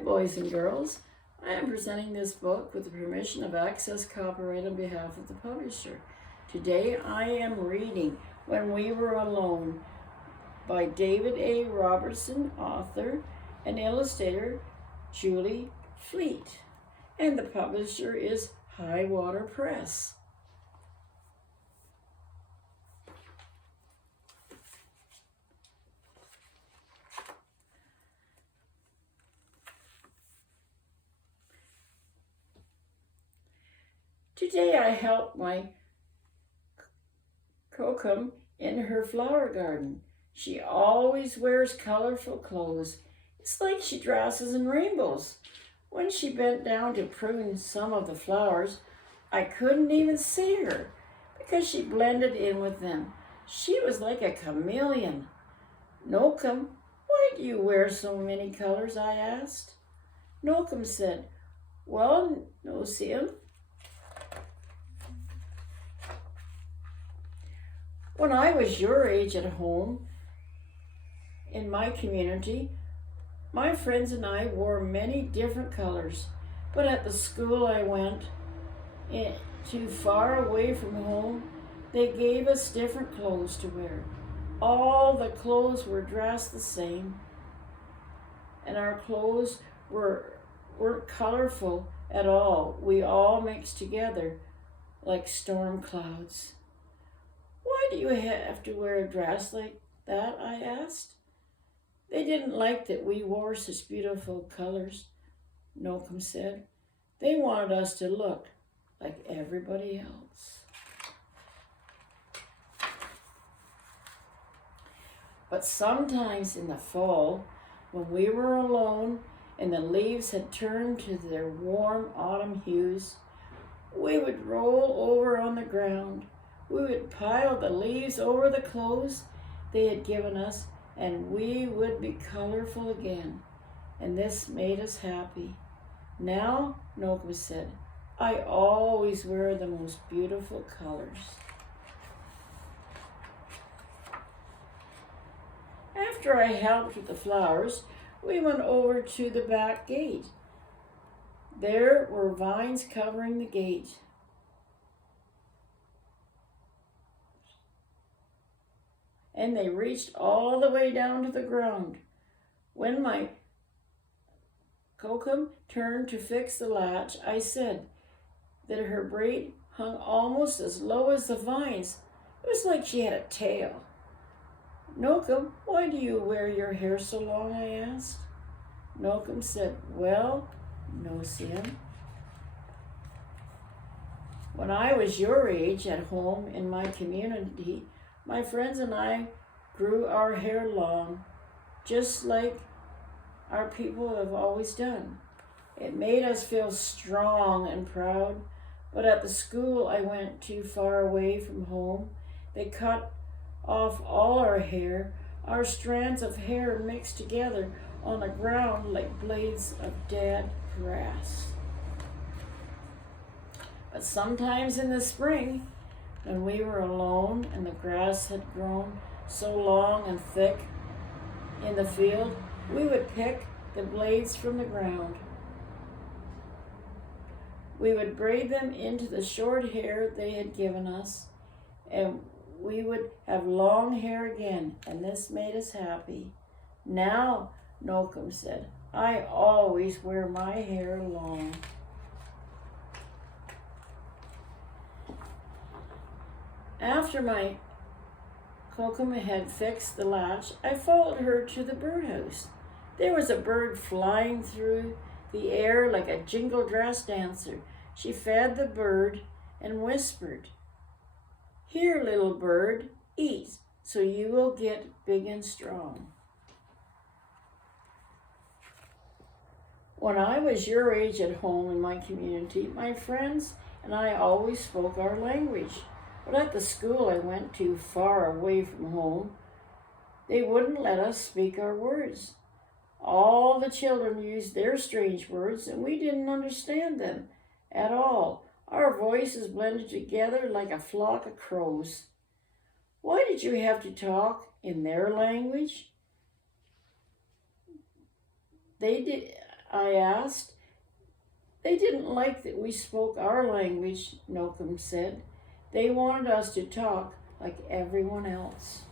boys and girls. I am presenting this book with the permission of Access Copyright on behalf of the publisher. Today I am reading When We Were Alone by David A. Robertson, author and illustrator Julie Fleet, and the publisher is Highwater Press. Today I helped my Kokum in her flower garden. She always wears colorful clothes. It's like she dresses in rainbows. When she bent down to prune some of the flowers, I couldn't even see her because she blended in with them. She was like a chameleon. Nokum, why do you wear so many colors? I asked. Nokum said, well, Nosium, when I was your age at home, in my community, my friends and I wore many different colors, but at the school I went too far away from home, they gave us different clothes to wear. All the clothes were dressed the same, and our clothes weren't colorful at all. We all mixed together like storm clouds. Why do you have to wear a dress like that? I asked. They didn't like that we wore such beautiful colors, Nokum said. They wanted us to look like everybody else. But sometimes in the fall, when we were alone and the leaves had turned to their warm autumn hues, we would roll over on the ground. We would pile the leaves over the clothes they had given us, and we would be colorful again. And this made us happy. Now, Nokum said, I always wear the most beautiful colors. After I helped with the flowers, we went over to the back gate. There were vines covering the gate. And they reached all the way down to the ground. When my Kokum turned to fix the latch, I said that her braid hung almost as low as the vines. It was like she had a tail. Nokum, why do you wear your hair so long? I asked. Nokum said, well, Nosium, when I was your age at home in my community, my friends and I grew our hair long, just like our people have always done. It made us feel strong and proud, but at the school I went too far away from home. They cut off all our hair. Our strands of hair mixed together on the ground like blades of dead grass. But sometimes in the spring, when we were alone and the grass had grown so long and thick in the field, we would pick the blades from the ground. We would braid them into the short hair they had given us, and we would have long hair again, and this made us happy. Now, Nokum said, I always wear my hair long. After my Kokum had fixed the latch, I followed her to the birdhouse. There was a bird flying through the air like a jingle dress dancer. She fed the bird and whispered, here, little bird, eat, so you will get big and strong. When I was your age at home in my community, my friends and I always spoke our language. But at the school I went to far away from home, they wouldn't let us speak our words. All the children used their strange words, and we didn't understand them at all. Our voices blended together like a flock of crows. Why did you have to talk in their language? I asked. They didn't like that we spoke our language, Nocum said. They wanted us to talk like everyone else.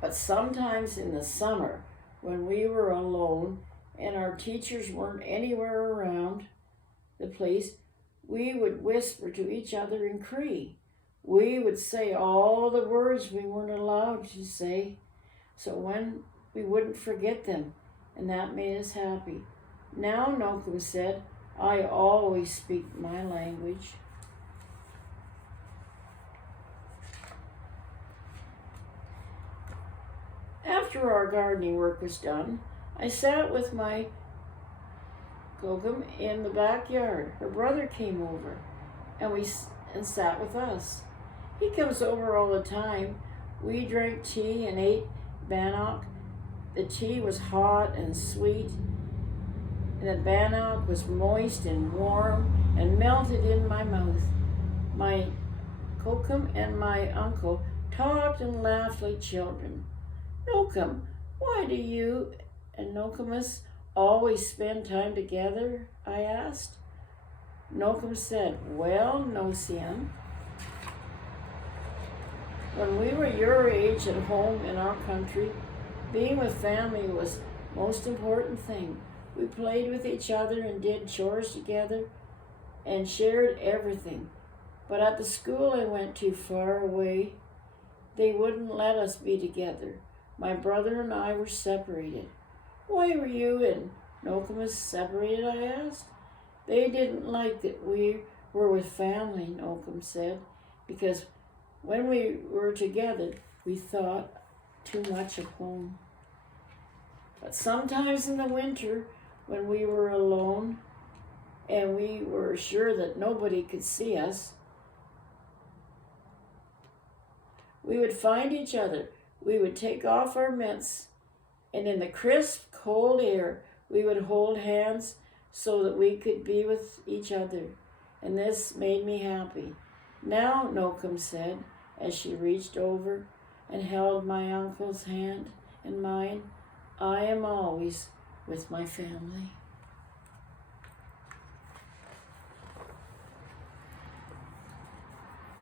But sometimes in the summer, when we were alone and our teachers weren't anywhere around the place, we would whisper to each other in Cree. We would say all the words we weren't allowed to say, so when we wouldn't forget them, and that made us happy. Now, Nocum said, I always speak my language. After our gardening work was done, I sat with my Kokum in the backyard. Her brother came over and sat with us. He comes over all the time. We drank tea and ate bannock. The tea was hot and sweet, and the bannock was moist and warm and melted in my mouth. My Kokum and my uncle talked and laughed like children. Nocum, why do you and Nokomis always spend time together? I asked. Nocum said, well, Nosian, when we were your age at home in our country, being with family was the most important thing. We played with each other and did chores together and shared everything. But at the school I went to far away, they wouldn't let us be together. My brother and I were separated. Why were you and Nokomis separated, I asked. They didn't like that we were with family, Nocum said, because when we were together, we thought too much of home. But sometimes in the winter, when we were alone and we were sure that nobody could see us, we would find each other. We would take off our mitts, and in the crisp, cold air, we would hold hands so that we could be with each other. And this made me happy. Now, Nocum said, as she reached over and held my uncle's hand in mine, I am always with my family.